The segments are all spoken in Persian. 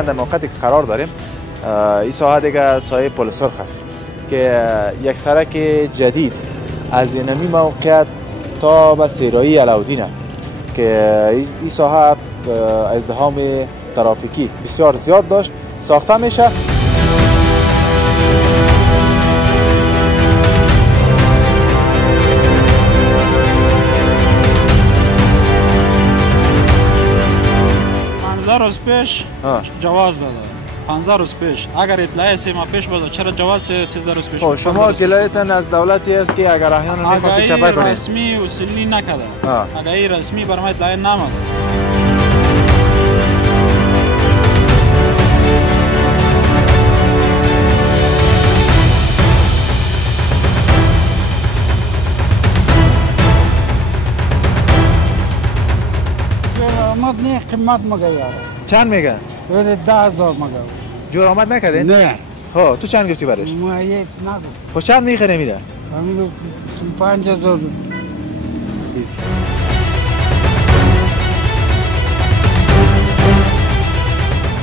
فعلا در موقعیتی که قرار داریم این ساحه دیگه سایه پل سرخ است که یک سرک جدید از دینمی موقعیت تا به سیرایی علاودین که این ساحه ازدحام ترافیکی بسیار زیاد داشت ساخته میشه. روز پیش جواز داده 15 روز پیش اگر اطلاع سیما پیش بده چرا جواز 13 روز پیش شما اطلاعتان از دولتی است که اگر احیانا نخواست چپه کنید رسمی وصولی نکرده اگر این رسمی برام اطلاع نامد نه قیمت مگه یاره چند میگن؟ 10,000 مگه جور آمد نکردین؟ نه خب تو چند گفتی برش؟ ما یک نگو خب چند میخره میره؟ همین 5,000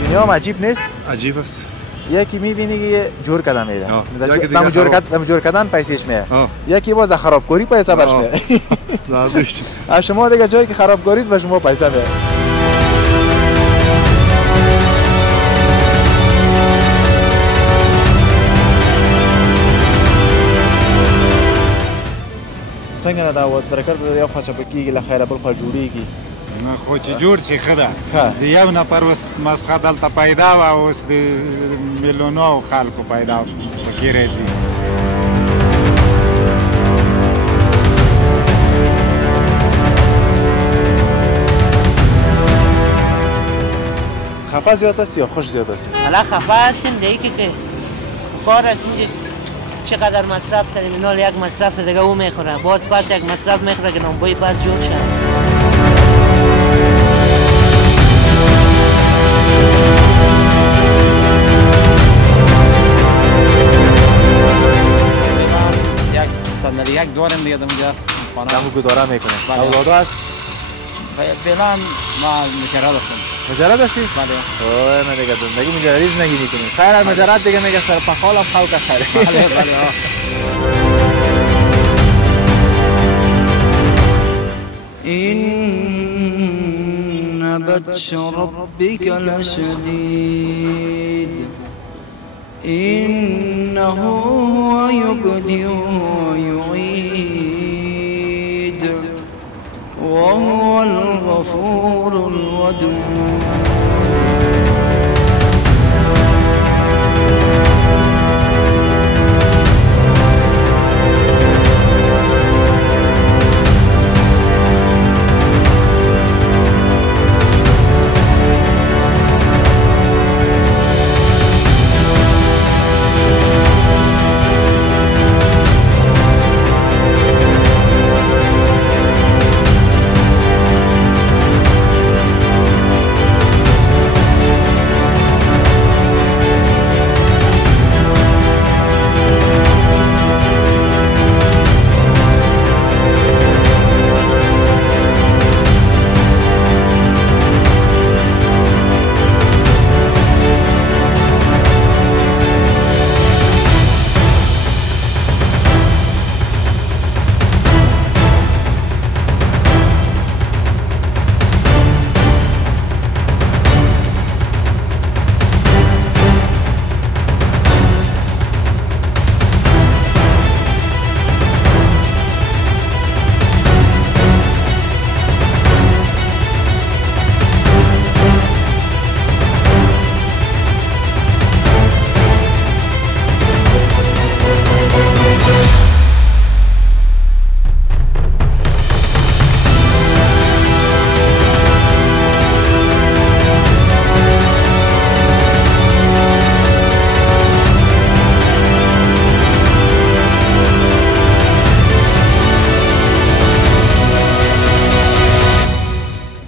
دنیا هم عجیب نیست؟ عجیب است یکی میبینی که جور کردن میره تم جور کردن پیسش میره یکی باز خرابکاری پیسه برش میره از شما دیگه جایی که خرابکاری است به شما پیسه میره. څنګه دا و درکړ د یو خواچه پکېږي له خیره بل خوا جوړېږي نه خو چې جوړ شي ښه ده د یو نفر اوس مسخه دلته پیدا وه اوس د میلیونو خلکو پیدا پکې راځي خفه زیاد است یا خوش زیاد است؟ حالا خفه هستیم دیگه که کار از اینجا چقدر مصرف کردیم اینا یک مصرف دیگه او میخوره باز پس یک مصرف میخوره که نامبایی پس جور شد. یک صندلی یک داریم دیگه دمونجا خانه همون گزاره میکنه اولاده هست؟ فعلا ما مجرد هستم. مجرد هستی؟ بله. اوه من دیگه زندگی مجردیز نگیری کنیم خیر از مجرد دیگه میگه سر پخال هم خلق خیره. بله بله إن بطش ربك لشديد إنه هو يبدئ ويعيد وهو الغفور الودود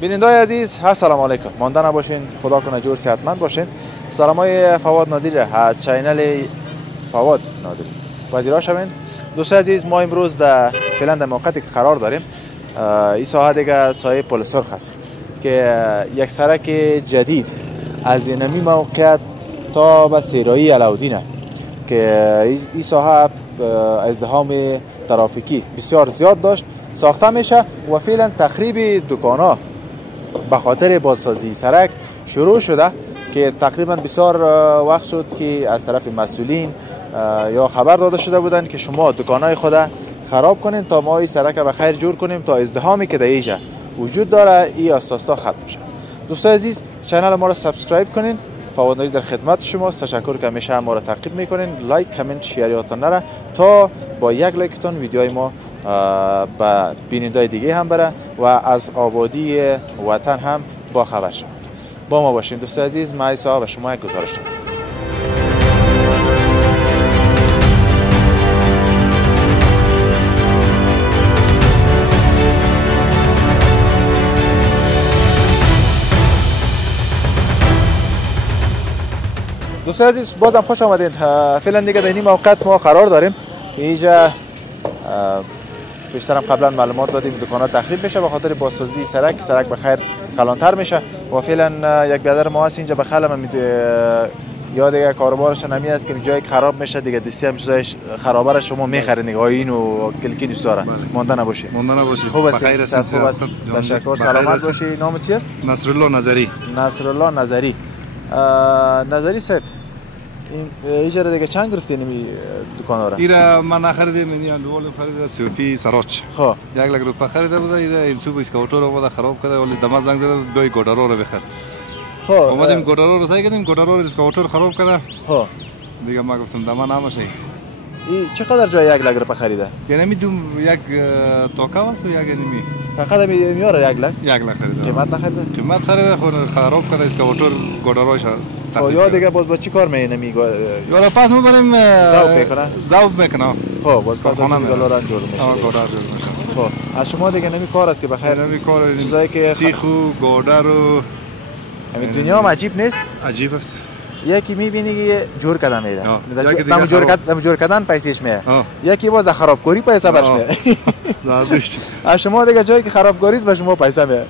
بیننده‌های عزیز السلام علیکم مانده نباشین خدا کنه جور صحتمند باشین سلامای فواد نادری از چینل فواد نادری وزیرا شوین دوستان عزیز ما امروز در فعلا در موقعیتی که قرار داریم این ساحه دیگه سایه پل سرخ است که یک سرک جدید از اینمی موقعیت تا به سیرایی علاودینه که این ساحه ازدحام ترافیکی بسیار زیاد داشت ساخته میشه و فعلا تخریب دکان‌ها به خاطر بازسازی سرک شروع شده که تقریبا بسیار وقت شد که از طرف مسئولین یا خبر داده شده بودند که شما دکان‌های خود خراب کنین تا ما این سرک به خیر جور کنیم تا ازدحامی که در اینجا وجود داره این آستاستا ختم شه. دوستان عزیز کانال ما را سابسکرایب کنین. فوادناجی در خدمت شماست. تشکر که همیشه ما را تعقیب میکنین. لایک کامنت شیر یادتان نره تا با یک لایکتون ویدیوهای ما به بینندای دیگه هم بره و از آبادی وطن هم با خبر شد. با ما باشین دوستان عزیز. من عیسی و شما یک گزارش دارم. دوستان عزیز بازم خوش آمدید. فعلا دیگه در این موقعیت ما قرار داریم اینجا بیشترم قبلا معلومات دادیم دکان‌ها تخریب میشه به خاطر بازسازی سرک به خیر کلانتر میشه و فعلا یک برادر ما هست اینجا بخاله من یا دیگه کاروبارش نمی است که جایی خراب میشه دیگه دستی هم چیزایش خرابه شما میخرید دیگه این و کلکی دوست داره مونده نباشی خوب است بخیر است تشکر سلامت باشی. نام چی است؟ نصرالله نظری نظری صاحب این اجاره دیگه چند گرفتی نمی دکان را؟ ایرا من نخریدم این اندوال خریدم سیوفی سراچ. خب 1 لک روپیه خریده بود. ایرا این صبح اسکاوتور اومد خراب کرده ولی دم زنگ زد بیای گودارو رو بخر. خب اومدیم گودارو رو سعی کردیم گودارو رو اسکاوتور خراب کرده. خب دیگه ما گفتم دم نماشه. این چقدر جای 1 لک روپیه خریده؟ یعنی میدوم یک توکا واسه یک نیمی. فقط میاره 1 لک؟ 1 لک خریده. قیمت نخریده؟ قیمت خریده خراب کرده اسکاوتور گوداروش. یا دیگه باز با چی کار میکنه یا پس میبریم ذوب میکنه. خب باز پس $10 جور میشه. گودار جور میشه. خب از شما دیگه نمی کار است که بخیر نمی کار سیخ و گودار و همین دنیا هم عجیب نیست؟ عجیب است. یکی میبینی که جور کردن میره دم جور کردن پیسش میره یکی باز خرابکاری پیسه برش میره. از شما دیگه جایی که خرابکاری است به شما پیسه میره.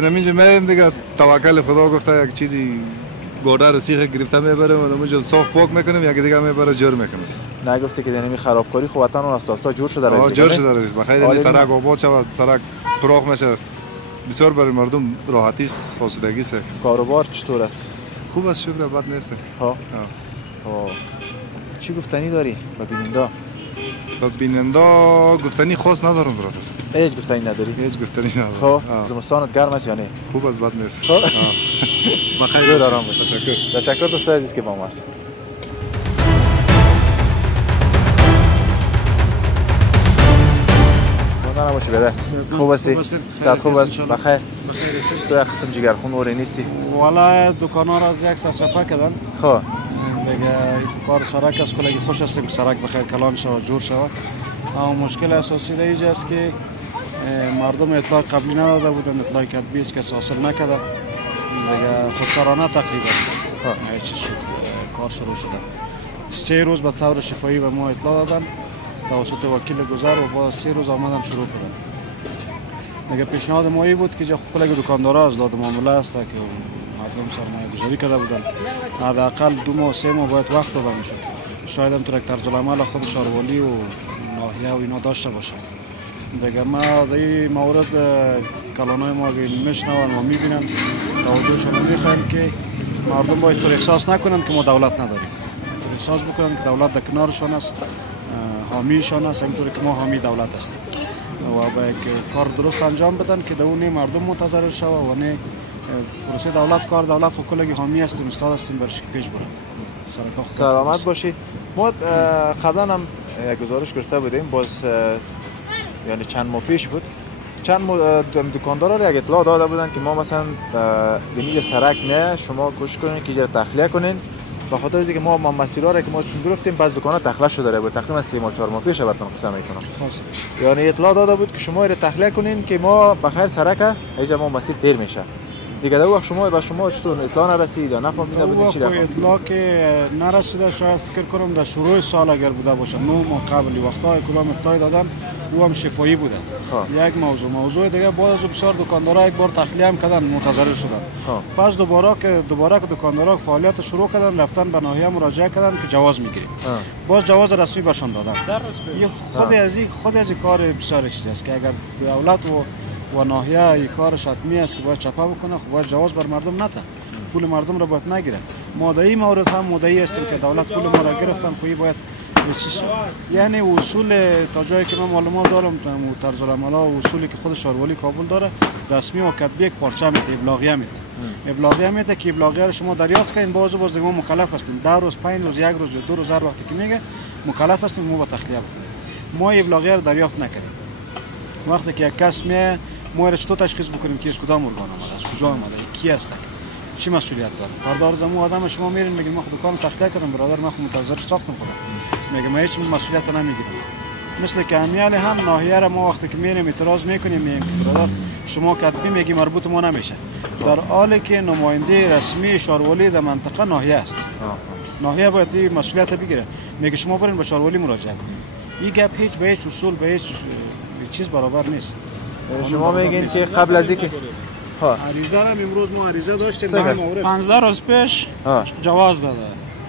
نمیشه میریم دیگه توکل خدا گفته یک چیزی گودار و سیخ گرفته میبریم و نمیشه صاف پاک میکنیم یکی دیگه میبره جور میکنیم. نگفته که نمی خرابکاری خوب وطن اون اساسا جور شده رئیس جور شده رئیس بخیر این سرک آباد شود سرک پراخ میشه بسیار برای مردم راحتی است حوصلگی است. کاروبار چطور است؟ خوب است شکر بد نیست. ها چی گفتنی داری به بیننده گفتنی خاص ندارم برادر. هیچ گفتنی نداری؟ هیچ گفتنی ندارم. خب زمستانت گرم است یا نه؟ خوب است بد نیست. بخیر آرام باش. تشکر دوست عزیز که با ما هست. مردان باشی بده. خوب هستی؟ صحت خوب است؟ بخیر. تو یک قسم جگرخون اوری نیستی؟ والا دکانا را از یک سرچپه کردن. خب دیگه کار سرک است کلگی خوش هستیم که سرک بخیر کلان شود جور شود. اما مشکل اساسی در اینجا است که مردم اطلاع قبلی نداده بودن اطلاع کتبی هیچ کس حاصل نکرده دیگه خودسرانه تقریبا چیز شد کار شروع شده. 3 روز به طور شفاهی به ما اطلاع دادن توسط وکیل گذر و باز 3 روز آمدن شروع کردن. دیگه پیشنهاد ما این بود که جا کلگی دکاندارا از داد معامله است که مردم سرمایه گذاری کرده بودن حداقل 2 ماه 3 ماه باید وقت داده میشد. شاید هم طرز العمل خود شاروالی و ناحیه و اینا داشته باشه. دیگه ما در این مورد کلانای ما میشنون و میبینن توجهشون میخوایم که مردم باید طور احساس نکنن که ما دولت نداریم. طور احساس بکنن که دولت در کنارشان است حامیشان است همینطور که ما حامی دولت هستیم و باید کار درست انجام بدن که در اون مردم منتظر شوه و نه پروسه دولت کار دولت خود کلگی حامی هستیم استاد هستیم برش پیش برن. سلامت باشی. ما قبلا هم یک گزارش گرفته بودیم باز یعنی چند ماه پیش بود چند دکاندارا را یک اطلاع داده بودن که ما مثلا دیگه سرک نه شما کوشش کنین که جره تخلیه کنین به خاطر اینکه ما مسیرها را که ما چون گرفتیم بعض دکانا تخلیه شده بود تقریبا 3 ماه 4 ماه پیش براتون قسم میکنم یعنی اطلاع داده بود که شما را تخلیه کنین که ما بخیر سرک اینجا ما مسیر تیر میشه دیگه در وقت شما به شما چطور اطلاع نرسید یا نفهمیده بودین چی رقم اطلاع که نرسیده شاید فکر کنم در شروع سال اگر بوده باشه 9 ماه قبلی وقتا کدام اطلاع دادن او هم شفایی بوده. یک موضوع دیگه بعد از بسیار دکاندارا یک بار تخلیه هم کردن، متضرر شدن. پس دوباره که دکاندارا فعالیت شروع کردن، رفتن به ناحیه مراجعه کردن که جواز میگیریم. باز جواز رسمی برشان دادن. خود از این کار بسیار چیز است که اگر دولت و ناحیه این کارش حتمی است که باید چپه بکنه، خب باید جواز بر مردم نده، پول مردم را باید نگیره. مادهی مورد هم مدعی هستیم که دولت پول ما را گرفتن، خب باید یعنی اصول تا جایی که من معلومات دارم طرز العمل ها و اصولی که خود شاروالی کابل داره، رسمی و کتبی یک پارچه میده، ابلاغیه میده که ابلاغیه رو شما دریافت کنین. باز دیگه ما مکلف هستیم 10 روز 5 روز 1 روز یا 2 روز هر وقتی که میگه مکلف هستیم ما با تخلیه بکنیم. ما ابلاغیه رو دریافت نکردیم. وقتی که یک کس میه ما رو چطور تشخیص بکنیم که از کدام ارگان اومده، از کجا اومده، کی هست، چی مسئولیت داره؟ فردا روز ما آدم شما میرین میگین ما دکان تخلیه کردم برادر، من متضرر ساختم خودم، میگم من هیچ مسئولیت نمیگیرم. مثل که امیال هم ناحیه را ما وقتی که میریم اعتراض میکنیم میگیم برادر شما کتبی میگی مربوط ما نمیشه، در حالی که نماینده رسمی شاروالی در منطقه ناحیه است. ناحیه باید این مسئولیت بگیره، میگه شما برین به شاروالی مراجعه کنید. این گپ هیچ به هیچ اصول به هیچ چیز برابر نیست. شما میگین که قبل از اینکه عریضه را امروز ما عریضه داشتیم 15 روز پیش جواز داده،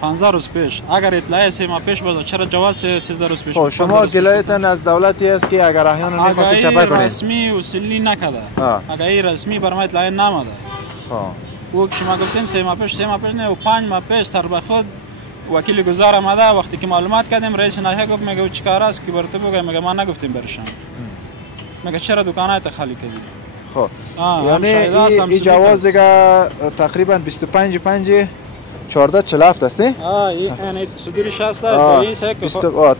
15 روز پیش. اگر اطلاع 3 ماه پیش بده چرا جواز 13 روز پیش؟ شما گلایتان از دولتی است که اگر احیانا میخواست چپه کنید رسمی اصولی نکرده، اگر این رسمی بر ما اطلاع نماده. او که شما گفتین 3 ماه پیش نه و 5 ماه پیش سر به خود وکیل گزار آمده، وقتی که معلومات کردیم رئیس ناحیه گفت میگه چیکار است که برات بگم، میگه ما نگفتیم برشان، میگه چرا دکانات خالی کردی؟ خب یعنی این جواز دیگه تقریبا 25 5 14 47 است نه؟ یعنی صدورش هست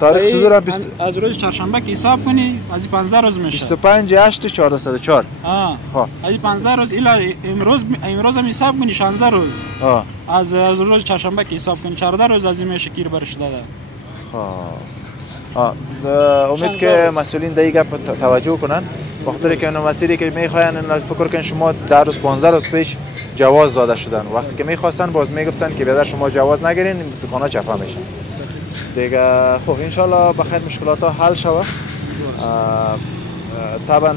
تاریخ صدور هم از روز چهارشنبه که حساب کنی از 15 روز میشه 25 8 1404. خب از 15 روز الی امروز هم حساب کنی 16 روز. از روز چهارشنبه که حساب کنی 14 روز از این میشه گیر برش داده. امید که مسئولین دیگه توجه کنن، بخاطر که اون مسیری که میخواین فکر کن شما در روز 15 روز پیش جواز داده شدن، وقتی که میخواستن باز میگفتن که بیادر شما جواز نگیرین دکانا چپه میشن دیگه. خب انشالله بخیر مشکلات ها حل شود. طبعا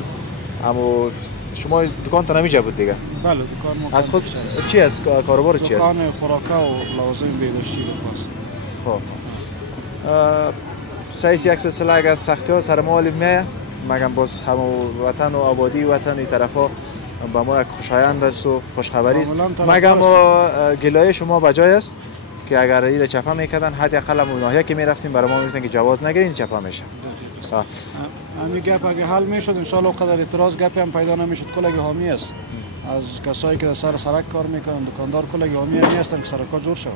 اما شما دکان تا نمیجه بود دیگه؟ بله دکان ما از خود چی از کاروبار چی؟ دکان خوراکه و لوازم بهداشتی است. خب سایس یک سلسله اگر سختی ها سر ما میایه، مگم باز همو وطن و آبادی وطن این طرفا با ما یک خوشایند است و خوشخبری است. مگم گلایه شما بجای است که اگر این چپه میکردن حداقل اون ناحیه که میرفتیم برای ما میگفتن که جواز نگیرین چپه میشه. همین گپ اگه حل میشد ان شاء الله قدر اعتراض گپی هم پیدا نمیشد. کلگی حامی است از کسایی که در سر سرک کار میکنن، دکاندار کلگی حامی هستن که سرکا جور شود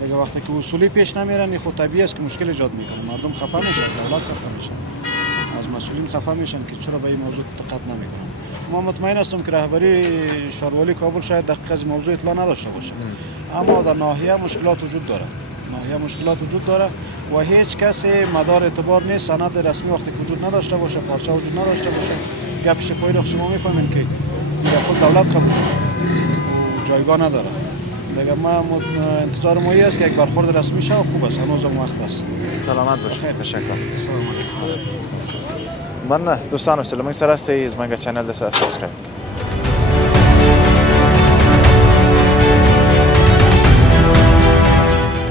دیگه. وقتی که اصولی پیش نمیرن خود طبیعی است که مشکل ایجاد میکنه، مردم خفه میشن، دولت خفه میشن، از مسئولین خفه میشن که چرا به این موضوع دقت نمیکنن. ما مطمئن هستم که رهبری شاروالی کابل شاید دقیق از موضوع اطلاع نداشته باشه، اما در ناحیه مشکلات وجود داره، و هیچ کسی مدار اعتبار نیست. سند رسمی وقتی که وجود نداشته باشه، پارچه وجود نداشته باشه، گپ شفایی رو شما میفهمین که خود دولت قبول و جایگاه نداره دیگه. ما انتظار ما است که یک برخورد رسمی شه و خوب است. هنوز هم وقت است. سلامت باشید. تشکر. من دوستان سلام سر است از منگا چنل دست سابسکرایب.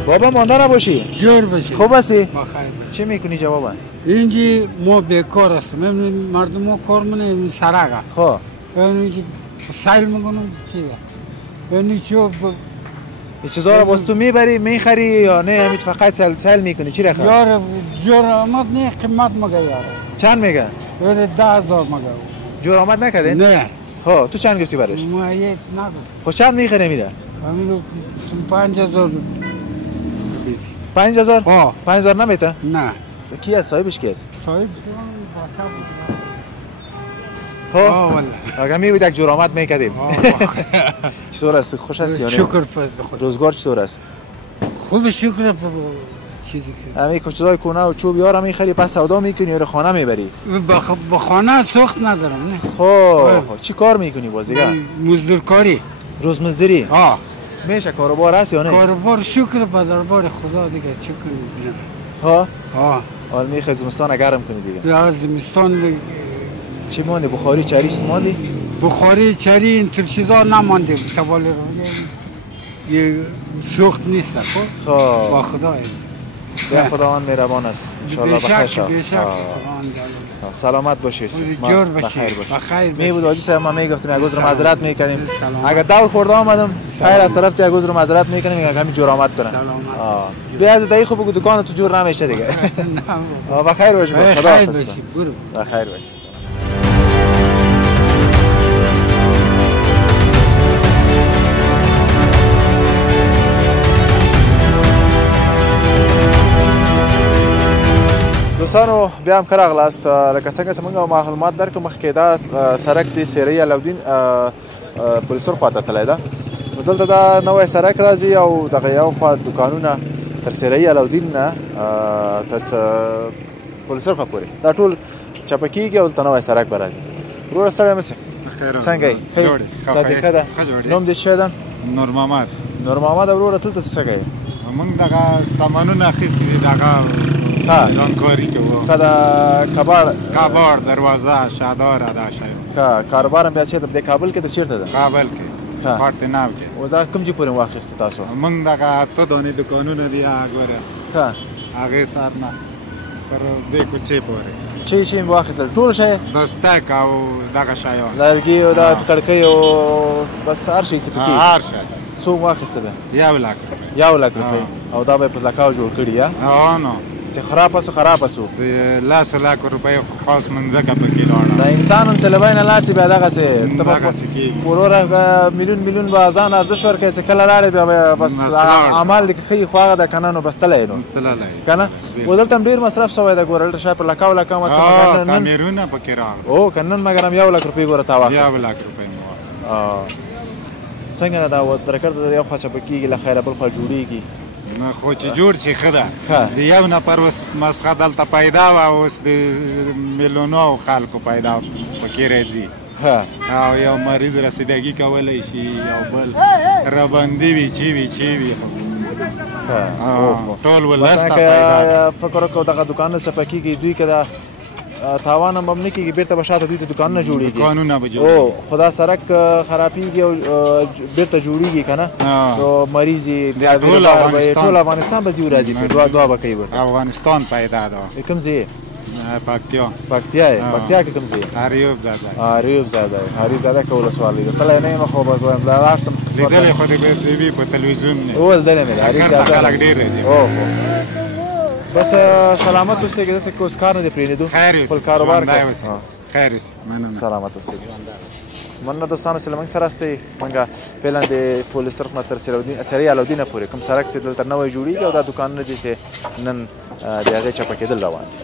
بابا مانده نباشی. جور باشی. خوب هستی؟ بخیر. چی میکنی جوابا؟ اینجی ما بیکار هستیم. مردم ما کار منه سراغا. خب. اینجی سایل میکنم چیه؟ این چیزا رو باز تو میبری میخری یا نه همین فقط سیل میکنی؟ چی رقم؟ یار جور آمد نه قیمت مگه یار. چند میگه؟ 10,000 مگه. جور آمد نکرده؟ نه. خب تو چند گفتی برش؟ ما یک نگفت. خب چند میخره میره؟ همین 5,000. 5,000؟ 5,000 نمیته؟ نه. کی است صاحبش کی است؟ صاحب بچه بود. خب اگه میبود یک جور آمد میکردیم. چطور است؟ خوش است یا نه؟ شکر فضل خدا. روزگار چطور است؟ خوب شکر چیزی که همین چیزای کونه و چوب یارا میخری پس سودا میکنی یا خانه میبری؟ با خانه سخت ندارم نه. خب چی کار میکنی باز دیگه؟ مزدورکاری. روزمزدوری؟ میشه کاروبار هست یا نه؟ کاروبار شکر به دربار خدا دیگه چه کنیم. ها؟ حال میخوای زمستان گرم کنی دیگه. یا زمستان چی مونده؟ بخاری چری چیز مونده؟ بخاری چری اینطور چیزا نمانده. توالی یه سوخت نیست خب با خدای خداوند مهربان است ان شاء الله. به شک سلامت باشید. جور باشید. بخیر می بود حاجی صاحب ما میگفتیم یک رو معذرت میکنیم اگر دور خورده آمدم خیر از طرف یک رو معذرت میکنیم میگم همین جور آمد کنم. بیا از دایی خوب دکان تو جور نمیشه دیگه. بخیر باشید. خدا باشید. بخیر باشید. دوستانو بیا هم کراغ لاست لکه څنګه چې موږ معلومات درکړو مخکې دا سړک د سیرۍ علاودین پولیسور خواته تللی ده. دلته دا نوی سړک راځي او دغه یو خوا دوکانونه تر سیرۍ علاودین نه تر پولیسور خوا پورې دا ټول چپه کېږي او دلته نوی سړک به راځي. وروره ستړی مه شې. څنګه یې؟ صادقه ده. نوم دې څه ده؟ نور محمد. نور محمد وروره دلته څه کوې؟ موږ دغه سامانونه اخیستي دي دغه جانکاری که و کبار دروازه شادار ادا شد. کاروبار هم بیا چیرته د کابل کې د چیرته ده؟ کابل کې پارت ناو کې. و دا کوم ځای پورې واخیسته تاسو؟ موږ دغه اته دانې دوکانونه دي ګوره هغې سر نه تر دې کوڅې پورې. چی شی واخیستل؟ ټول شی دستک او دغه شیان لرګي او د کړکۍ او بس هر شی څه پکې هر شی. څو واخیستل؟ 1 لک روپۍ. 1 لک روپۍ او دا به په لکاو جوړ کړي یا؟ نو چې خراب سو د 10 لک روپۍ خاص منځکه پکې لاړه. دا انسان هم چلوي نه لاړ چې بیا دغسې ته وروره میلیون به ځان ارزش ورکوي چې کله لاړې بیا بس عمل دې ښه خو هغه د که نه نو بس تللی نو که نه. و دلته هم ډېر مصرف شوی ده ګوره دلته شاید په لکاو مصرف تعمیرونه پکې راغلل. او که نن مګر هم 1 لک روپۍ ګوره تا واخیست. 1 لک روپۍ مې واخیست. څنګه ده دا درکړه د یو خوا چپه کېږي له خیره بل خوا جوړېږي نه خو چې جوړ شي ښه ده. د یو نفر اوس مسخه دلته پیدا وه اوس د میلیونو خلکو پیدا پکې راځي او یو مریض رسیدګي کولی شي یو بل ربندي وي چې وي ټول ولس ته پیدا. فکر وکړو دغه دوکانونه چپه کېږي دوی که د تاوان هم نه کېږي بیرته به شاته دوی ته دوکانونه جوړېږي او خو دا سړک خرابېږي او بیرته جوړېږي که نه نو مریض یې ټول افغانستان به ځي راځي دعا به کوي ورته. افغانستان پیدا ده. کوم ځای؟ پکتیا. پکتیا کې کوم ځای؟ اریوب زاده که ولسوالۍ ده. تللی نه یم خو بس وایم دا هر څه لیدلی خو دې په تلویزیون نه لیدلی مې ده اریوب زاده خلک ډېر راځي. بس سلامت اوسئ که دلته اوس کار نه دی پرېنېدو خپل کاروبار خیر اوسئ. مننه. سلامت اوسئ. مننه دوستانو چې له موږ سره استئ. موږ فعلا د پولیس سرخ نه تر سیرۍ علاودینه پورې کوم سړک چې دلته نوی جوړېږي او دا دوکانونه دي چې نن د هغې چپه کېدل روان دي.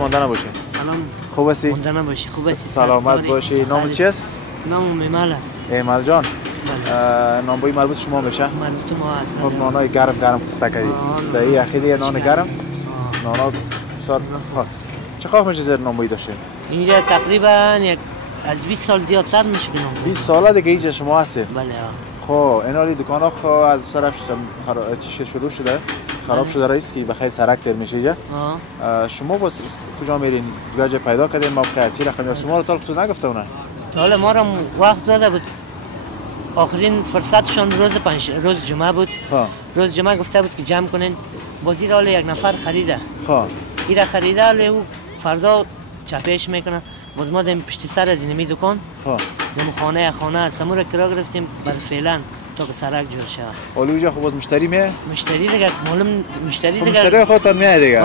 ماندنه باشی. سلام. خوب هستی؟ ماندنه باشی. خوب هستی؟ سلامت باشی. نام چی است؟ نام ایمال است. ایمال جان. نانبایی مربوط شما بشه؟ مربوط ما است. خب نانای گرم تکری. دایی اخیری نان گرم. نانا سال چه خواهد میشه زیر نانبایی داشته؟ اینجا تقریبا از 20 سال زیادتر میشه که نانبایی. 20 ساله دیگه اینجا شما هستی؟ بله. خب اینالی دکانا خو از طرف چی شروع شده؟ خراب شده رئیس که بخیر سرک در میشه اینجا. شما باز کجا میرین؟ جای پیدا کردین موقع چی رقمی شما رو تا خصوص نگفته اونه؟ تا حالا ما رو وقت داده بود. آخرین فرصتشون روز جمعه بود. روز جمعه گفته بود که جمع کنین. بازی را یک نفر خریده. این خریده ولی او فردا چپش میکنه. باز ما دیم پشت سر از اینمی دکان. دیم خانه سمو را کرا گرفتیم بر فعلا تا که سرک جور شود. اولویجا خوب باز مشتری میه؟ مشتری دیگه معلوم مشتری دیگه. مشتری خودتان میه دیگه.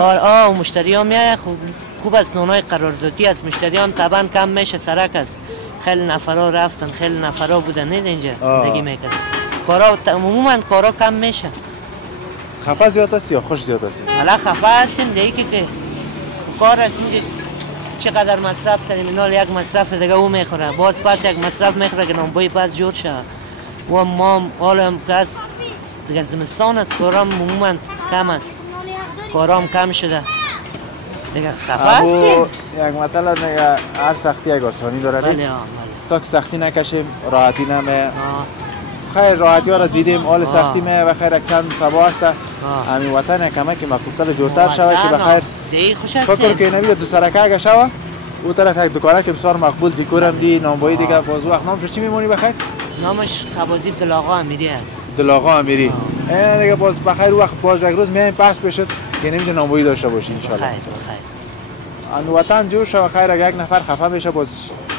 مشتری ها میه خوب است نونای قراردادی است. مشتری هم طبعا کم میشه سرک است. خیلی نفرا رفتن خیلی نفرا بودن نه اینجا زندگی میکردن. کارا عموما کارا کم میشه. خفه زیاد است یا خوش زیاد است؟ حالا خفه هستیم دیگه که کار است اینجا چقدر مصرف کردیم اینا یک مصرف دیگه او میخوره باز پس یک مصرف میخوره که نانبایی پس جور شه و ما حالا کس دیگه زمستان است کارام عموما کم است کارام کم شده دیگه خفه هستیم. یک مطلب میگه هر سختی یک آسانی داره. بله تا که سختی نکشیم راحتی نمیه. خیر راحتی ها را دیدیم، حال سختی میه و خیر چند سبا هسته. همین وطن کمک مکوبتل جورتر شوه که بخیر فکر که نبید دو سرکه اگه شوه او طرف یک دکانه که بسیار مقبول دیکور هم دی نامبایی دیگه باز وقت نامش چی میمونی بخیر؟ نامش خبازی دلاغا امیری است. دلاغا امیری. این دیگه باز بخیر وقت باز یک روز میایم پس بشد که نمیشه نامبایی داشته باشی ان شاء الله. بخیر. ان وطن جور شوه خیر اگه یک نفر خفه بشه باز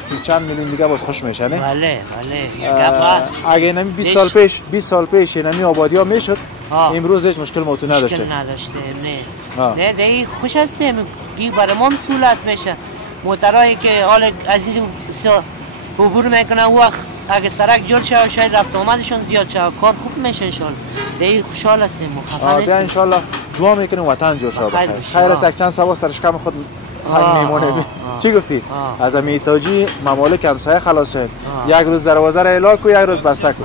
30 چند میلیون دیگه باز خوش میشه نه؟ بله بله. اگه نمی 20 سال پیش نمی آبادی ها میشد امروز هیچ مشکل موتو نداشته. مشکل نداشته نه دیگه خوش هستیم گی برای ما سهولت میشه. موترایی که حال از این عبور میکنه وقت اگه سرک جور شه شاید رفت آمدشون زیاد شه کار خوب میشه ان شاء الله. دیگه خوشحال هستیم خفه نیستیم ان شاء الله. دعا میکنیم وطن جور شه بخیر. خیر است یک چند سبا سرشکم خود سنگ میمونه. چی گفتی؟ از امیتاجی ممالک همسایه خلاص شد. یک روز دروازه را اعلام کو یک روز بسته کو.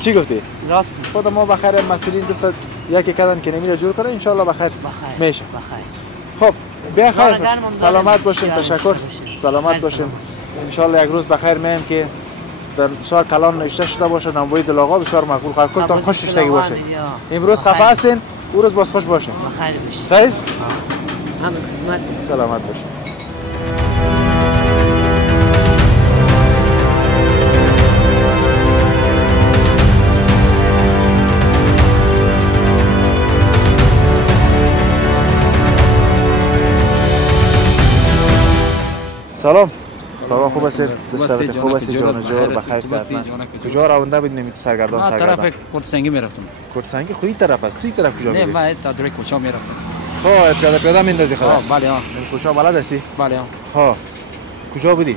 چی گفتی؟ راست. خود ما بخیر مسئولین دست یکی کردن که نمیره جور کنه ان شاء الله بخیر میشه. خب بیا خیر سلامت باشین. تشکر. سلامت باشین. ان شاء الله یک روز بخیر میم که در بسیار کلان نوشته شده باشه نامبوی دلاغا بسیار مقبول خواهد کلتان خوش شدگی باشه. امروز خفه هستین او روز باز خوش باشین. بخیر باشین. خیر؟ همه خدمت. سلامت باشین. سلام. بابا خوب هستید؟ دستت خوب هستی جان جور بخیر سلامت. کجا رونده بودین نمی سرگردان سرگردان؟ طرف کورتسنگی میرفتم. کورتسنگی خوی طرف است. توی طرف کجا میری؟ نه من تا دور کوچه میرفتم. خب پیاده میندازی خدا؟ بله ها. کوچه بلد هستی؟ بله ها. ها. کجا بودی؟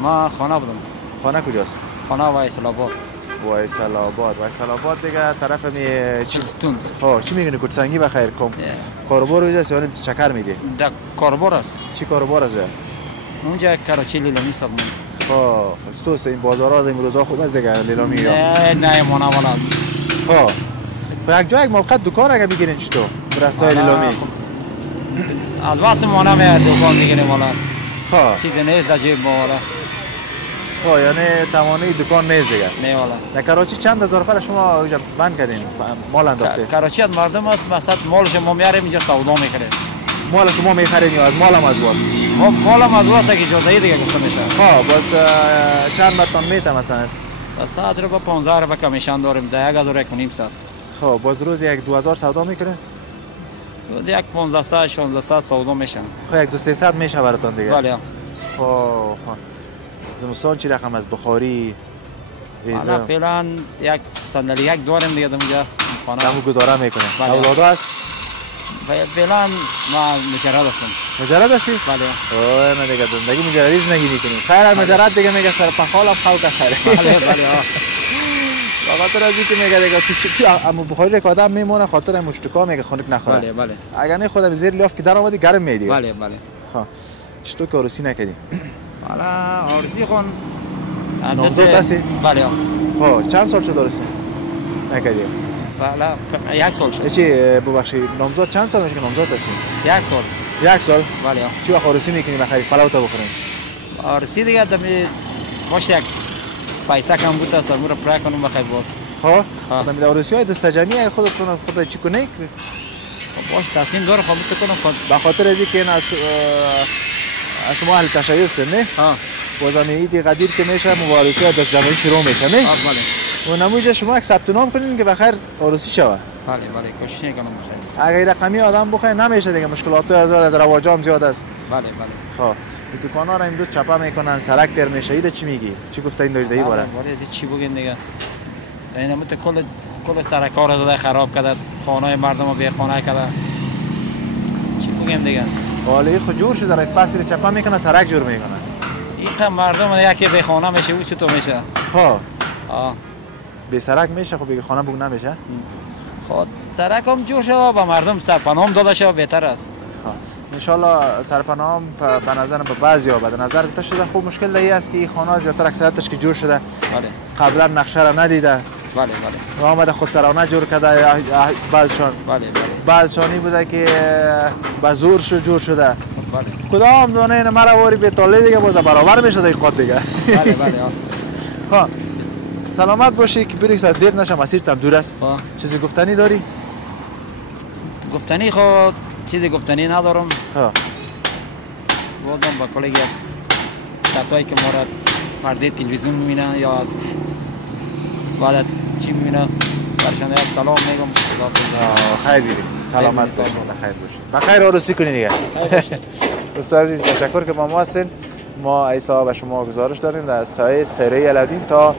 ما خانه بودم. خانه کجاست؟ خانه وایسل آباد. وایسل آباد دیگه طرف می چیزتون. ها چی میگن کورتسنگی بخیر کم. کاربار وجاست یا چکر میدی؟ در کاربار است. چی کاربار است؟ اونجا کراچی لیلامی ساختم. خب تو این بازارها این روزا خوب است دیگه لیلامی یا نه مانا والا. خب به یک جای یک موقع دکان اگه بگیرین چطور برستای لیلامی از واسه مانا میاد دکان میگیریم والا. خب چیزی نیست در جیب ما والا. خب یعنی تمامی دکان نیست دیگه. نه والا. در کراچی چند هزار نفر شما اینجا بند کردین مال انداخته؟ کراچی از مردم است مثلا مالش ما میاریم اینجا سودا میکنه. مال شما میخرین یا از مالم از واس؟ مالم از واس که اجازه دیگه گفته میشه. ها باز چند بتون میته مثلا؟ ساعت رو با 15 رو کمیشن داریم ده 1000 ساعت. خب باز روز یک 2000 سودا میکنه؟ یک 15 ساعت 16 ساعت سودا میشن. خب یک 200 ساعت میشه براتون دیگه. بله. خب زمستان چی رقم از بخاری؟ حالا فعلا یک صندلی یک داریم دیگه اونجا خانه. دمو گزاره میکنه. اولاد هست؟ فعلا ما مجرد هستم. مجرد هستی؟ بله. اوه من دیگه زندگی مجردیز نگیری کنیم. خیر مجرد دیگه میگه سر پخال خاو که خیره. بله بله. خاطر از اینکه میگه دیگه تو اما بخاری که آدم میمونه خاطر مشتکا میگه خنک نخوره. بله بله. اگر نه خودم زیر لیاف که در اومدی گرم میدی. بله بله. ها چطور که عروسی نکردی؟ حالا عروسی خون نامزد هستی؟ بله. ها چند سال شد عروسی نکردی؟ بله یک سال شد. چی ببخشید نامزد چند سال میشه که نامزد هستی؟ یک سال. یک سال؟ بله. چی وقت عروسی میکنی بخری پلاو بخوریم؟ عروسی دیگه دمی باشه یک پیسه کم بود است رو پرای کنم بخیر باز. ها دمی عروسی‌های دست جمعی خودتون خود چی کنی؟ باش تصمیم داره خودت کنم خود. به خاطر از اینکه از شما اهل تشیع هستین نه؟ ها. بازم عید قدیر که میشه مبارزه دست جمعی شروع میشه نه؟ بله. و نموذج شما یک ثبت نام کنین که بخیر عروسی شوه. بله بله کوشش میکنم بخیر. اگه رقمی آدم بخیر نمیشه دیگه مشکلات از رواجام زیاد است. بله بله. خب دکانا را امروز چپا میکنن سرک در میشه ایده چی میگی؟ چی گفته این دایده ای باره؟ باره چی بگین دیگه؟ این مت کل سرکار از خراب کرده خانه مردم رو بی خانه کرده. چی بگیم دیگه؟ والی خود جور شده رئیس پاسی رو چپا میکنه سرک جور میکنه. این مردم یکی بی خانه میشه او چطور میشه؟ ها. بی سرک میشه خب بی خانه بگو نمیشه؟ خود سرک هم جور شده با مردم سرپناه داده شده بهتر است. انشالله سرپناه به نظر به بعضیا به نظر گرفته شده خوب مشکل دیگه است که این خانه زیادتر اکثریتش که جور شده. بله. قبلا نقشه را ندیده. بله بله. و آمده خود سرانه جور کرده بعضشان. بله بله. بعضشانی بوده که به زور جور شده. کدام دونه این مرا واری به تاله دیگه باز برابر میشه دیگه قد دیگه. بله بله. ها سلامت باشی که بری سر دیر نشه، مسیر تام دور است. چیزی گفتنی داری؟ گفتنی خود چیزی گفتنی ندارم. ها بازم با کلیگی از کسایی که ما را پرده تلویزیون میبینن یا از بعد چی میبینن برشان یک سلام میگم. خیر بیری سلامت باشی، بخیر باشی، بخیر آرزو کنی دیگه. دوستان عزیز تشکر که با ما هستین. ما ایسا به شما گزارش داریم در سایه سره الدین تا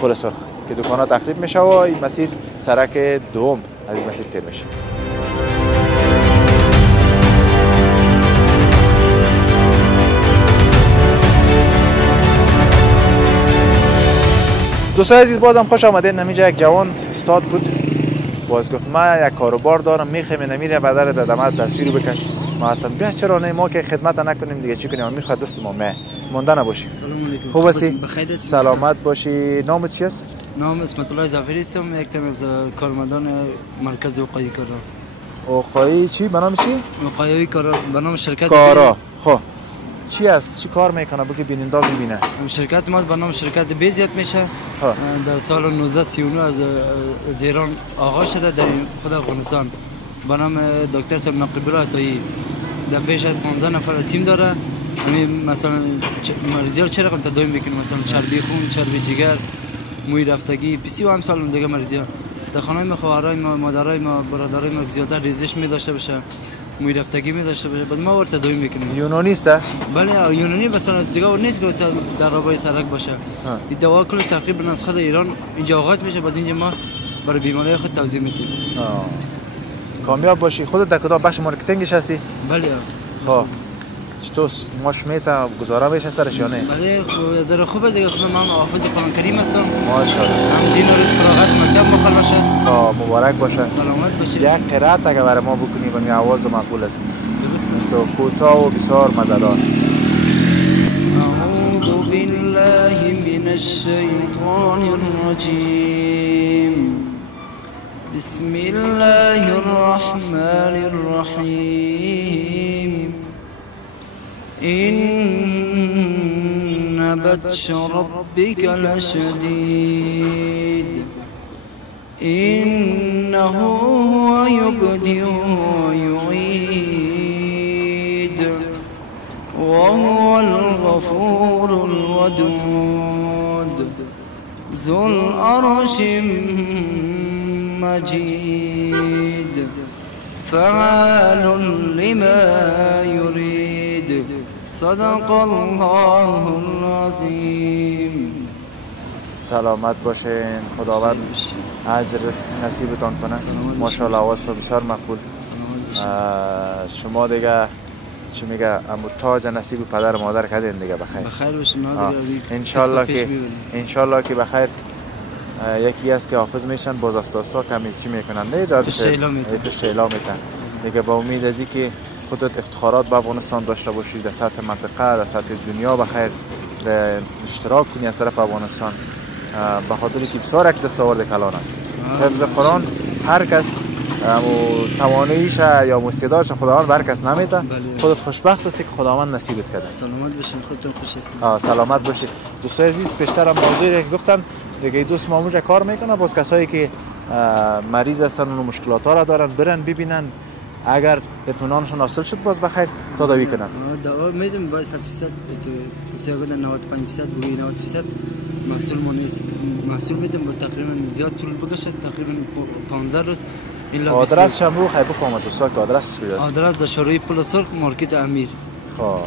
پل سرخ که دکان‌ها تخریب میشه و این مسیر سرک دوم از این مسیر تیر میشه. دوستان عزیز بازم خوش آمدین. نمیجا یک جوان استاد بود، باز گفت من یک کاروبار دارم میخوام نمیره بدر دادم تصویر بکش. ما گفتم بیا چرا نه ما که خدمت نکنیم دیگه چی کنیم، میخواد دست ما مونده نباشی. سلام علیکم. خوب هستی؟ سلامت باشی. نامت چی است؟ نام اسمت الله ظفری هستم، یک تن از کارمندان مرکز وقایعی کارا. وقایعی چی؟ به نام چی؟ وقایعی کارا، به نام شرکت کارا. خب چی است؟ چی کار میکنه بگی بیننده ببینه؟ شرکت ما به نام شرکت بیزیت میشه. در سال 1939 از ایران آغاز شده در خود افغانستان. به نام دکتر صاحب نقیب الله عطایی. در بیش از 15 نفر تیم داره. همین مثلا مریضی رو چه رقم تداوی میکنه، مثلا چربی خون، چربی جگر، موی رفتگی، پیسی و امثال دیگه مریضی ها. در خانه ما خواهرای ما، مادرای ما، برادرای ما زیادتر ریزش می داشته باشه، موی رفتگی می داشته باشه، بعد ما ورته تداوی میکنیم. یونانی است؟ بله یونانی، مثلا دیگه نیست که در رابطه سرک باشه. این دوا کلش تقریبا از خود ایران اینجا آغاز میشه، بعد اینجا ما برای بیماری خود توزیع میدیم. کامیاب باشی. خودت در کدام بخش مارکتینگش هستی؟ بله. خب چطور ماش میتا گزاره بهش هستش یا نه؟ بله زره خوبه دیگه. خودم من حافظ قرآن کریم هستم. ماشاءالله. هم دین و رزق فراغت مکتب مخل باشه. مبارک باشه. سلامت باشه. یک قرائت اگه برای ما بکنی با این آواز معقول است. درست. تو کوتاه و بسیار مزه‌دار. اعوذ بالله من الشیطان الرجیم. بسم الله الرحمن الرحیم. إن بطش ربك لشديد إنه هو يبدئ ويعيد وهو الغفور الودود ذو العرش مجيد فعال لما يريد صدق الله العظیم. سلامت باشین. خداوند اجر نصیبتان کنه. ماشاءالله آواز بسیار مقبول. شما دیگه چی میگه امو تاج نصیب پدر مادر کردین دیگه بخیر. بخیر باشین دیگه. انشالله که بخیر. یکی است که حافظ میشن باز استاستا کمی چی میکنن نه در شیلا میتن دیگه. با امید از اینکه خودت افتخارات به افغانستان داشته باشی، در سطح منطقه، در سطح دنیا بخیر اشتراک کنی از طرف افغانستان، به خاطر که بسیار یک دستاورد کلان است. حفظ قرآن هر کس تواناییش یا استعدادش خداوند بر کس نمیده. خودت خوشبخت هستی که خداوند نصیبت کرده. سلامت باشین. خودتون خوش هستید. سلامت باشید. دوستای عزیز پیشتر هم موضوعی که گفتن دیگه دوست ما اونجا کار میکنه، باز کسایی که مریض هستن و مشکلات ها را دارن برن ببینن، اگر اطمینانشون حاصل شد باز بخیر تداوی کنن. دوا میدم باز 100% گفته اگه 95% بگی 90% محصول ما نیست. محصول میدم تقریبا زیاد طول بکشه، تقریبا 15 روز الا. آدرس شمرو خیلی بفهمید دوستان که آدرس کجاست؟ آدرس در شارع پل سرخ مارکت امیر. خب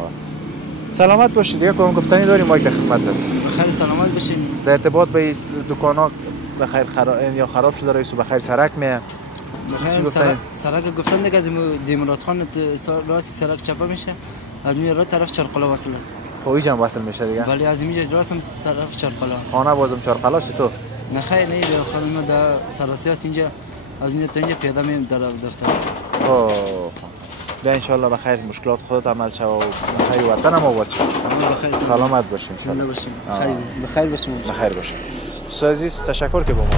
سلامت باشید. دیگه کدام گفتنی داریم ما که خدمت هست؟ بخیر سلامت باشین. در ارتباط به دکانا بخیر یا خراب شده رئیس بخیر سرک میه. سرک گفتن دیگه از دیمرات خان راست سرک چپه میشه، از میرا طرف چرقلا وصل است. خب اینجا وصل میشه دیگه. ولی از اینجا راستم طرف چرقلا. خانه بازم چرقلا تو؟ نه خیر نه خانه ما در سراسی است اینجا، از اینجا تا اینجا پیاده میم در دفتر. خب بیا ان شاء الله بخیر مشکلات خودت عمل شه و بخیر وطن ما آباد شه. سلامت باشین. زنده باشین. بخیر باشین. بخیر باشین. عزیز تشکر که با ما